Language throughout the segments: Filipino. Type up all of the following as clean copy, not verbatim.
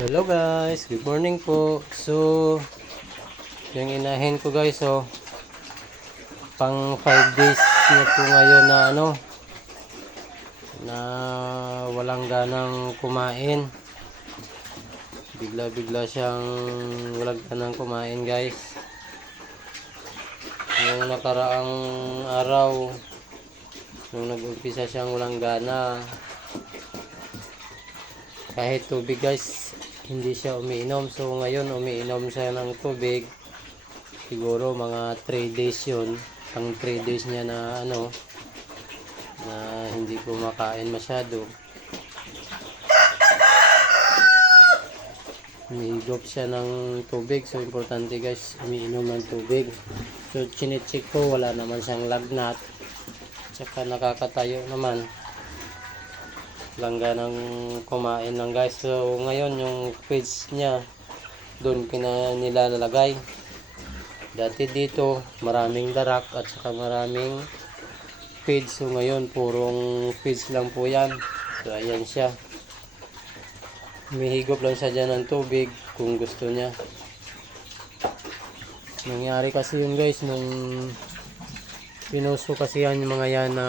Hello guys, good morning po. So, yung inahin ko guys, pang 5 days na po ngayon na na walang ganang kumain. Bigla-bigla siyang walang ganang kumain guys. Yung nakaraang araw, nung nag-umpisa siyang walang gana, kahit tubig guys, hindi siya umiinom. So ngayon umiinom siya ng tubig. Siguro mga 3 days yun. Pang 3 days niya na na hindi kumakain masyado. Umihigop siya ng tubig. So importante guys, umiinom ng tubig. So chinecheck ko, wala naman siyang lagnat. Tsaka nakakatayo naman. Langga ng kumain lang guys. So ngayon yung feeds niya doon nilalagay. Dati dito maraming darak at saka maraming feeds. So ngayon purong feeds lang po yan. So ayan siya. Humihigop lang siya dyan ng tubig kung gusto niya. Nangyari kasi yun guys, nung pinost ko kasi yan yung mga yan na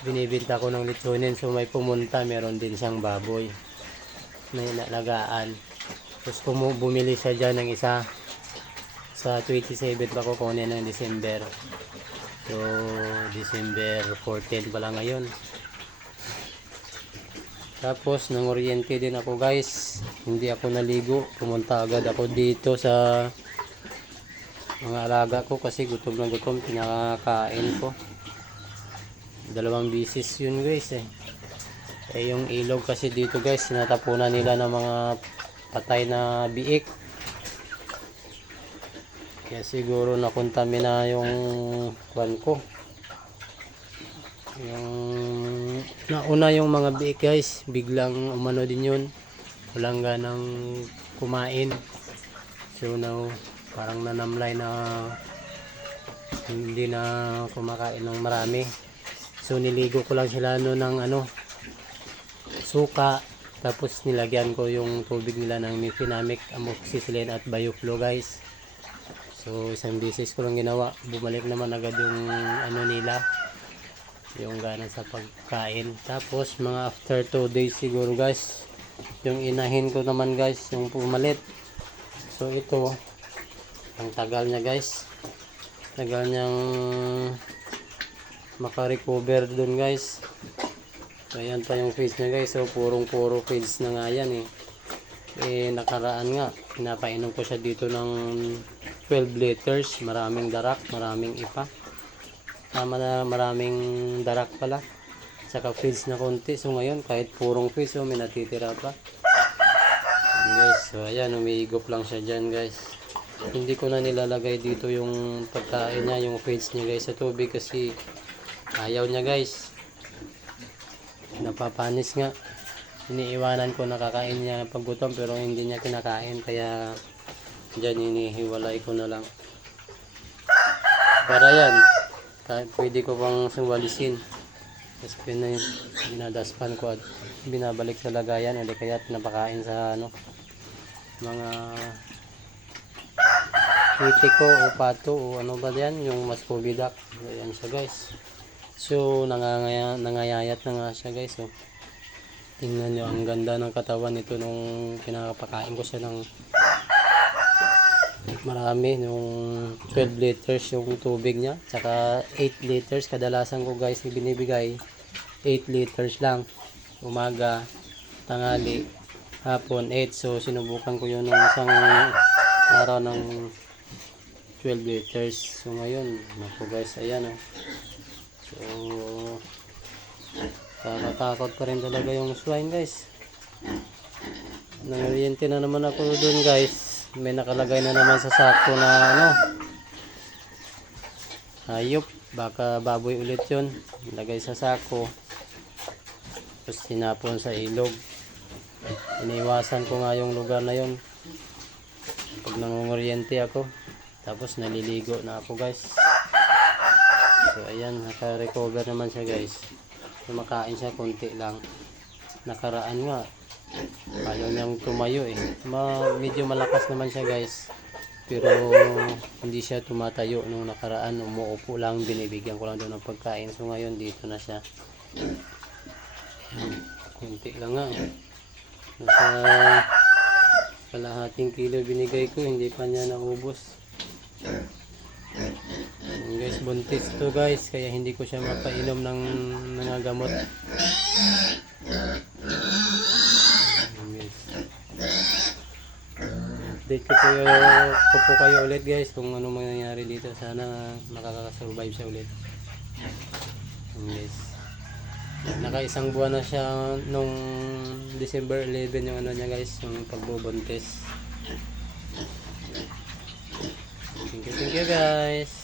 binibinta ko ng litsunin. So may pumunta, meron din siyang baboy na inalagaan. Tapos bumili siya dyan ng isa sa 27 pa ko kunin ng December. So December 14 pala ngayon. Tapos nangoriente din ako guys, hindi ako naligo. Pumunta agad ako dito sa mga alaga ko kasi gutom na gutom, pinakakain ko. 2 bisis yun guys yung ilog kasi dito guys, sinatapunan nila ng mga patay na biik. Kaya siguro nakontamina yung kwan ko. Yung nauna yung mga biik guys, biglang umano din yun. Walang ganang kumain. So now, parang nanamlay na hindi na kumakain ng marami. So niligo ko lang sila ng suka. Tapos nilagyan ko yung tubig nila ng Mefenamic, Amoxicillin at Bioflow guys. So isang beses ko lang ginawa. Bumalik naman agad yung nila, yung gana sa pagkain. Tapos mga after 2 days siguro guys, yung inahin ko naman guys, yung pumalit. So ito, ang tagal niya guys. Tagal niyang makarecover dun guys. So ayan pa yung feeds niya guys. So puro feeds na nga yan nakaraan nga pinapainom ko siya dito ng 12 liters. Maraming darak, maraming ipa, maraming darak pala, saka feeds na konti. So ngayon kahit purong feeds may natitira pa guys. So ayan, umihigop lang siya dyan guys. Hindi ko na nilalagay dito yung pagkain niya, yung feeds niya guys sa tubig kasi ayaw niya guys, napapanis nga. Iniiwanan ko, nakakain niya pag gutom pero hindi niya kinakain, kaya dyan inihiwalay ko na lang para yan pwede ko pang sumwalisin. Tapos binadaspan ko at binabalik sa lagayan, hindi kaya pinapakain sa mga kitiko o pato o ano ba yan, yung muscovidac. Ayan siya guys. So nangayayat na nga siya guys. So tingnan nyo, ang ganda ng katawan nito nung pinapakain ko siya ng marami. Nung 12 liters yung tubig niya, tsaka 8 liters kadalasan ko guys binibigay. 8 liters lang umaga, tanghali, hapon 8. So sinubukan ko yun ng isang araw ng 12 liters. So ngayon naku guys, ayan so nakatakot pa rin talaga yung swine guys. Nangoriente na naman ako dun guys. May nakalagay na naman sa sako na hayop, baka baboy ulit yun. Ilagay sa sako tapos tinapon sa ilog. Iniwasan ko nga yung lugar na yun pag nangoriente ako. Tapos naliligo na ako guys. So ayan, naka-recover naman siya guys. Kumakain siya konti lang. Nakaraan nga Ayaw niyang tumayo eh. Medyo malakas naman siya guys. Pero hindi siya tumatayo nung nakaraan. Umuupo lang, binibigyan ko lang doon ng pagkain. So ngayon dito na siya. Kunti lang nga. Nasa kalahating kilo binigay ko, hindi pa niya naubos. Guys, buntis to guys, kaya hindi ko siya mapainom ng mga gamot. Update ko po kayo ulit guys kung ano mangyayari dito. Sana makakasurvive siya ulit. Guys, naka-isang buwan na siya nung December 11 yung ano niya guys, yung pagbubuntis. Thank you guys.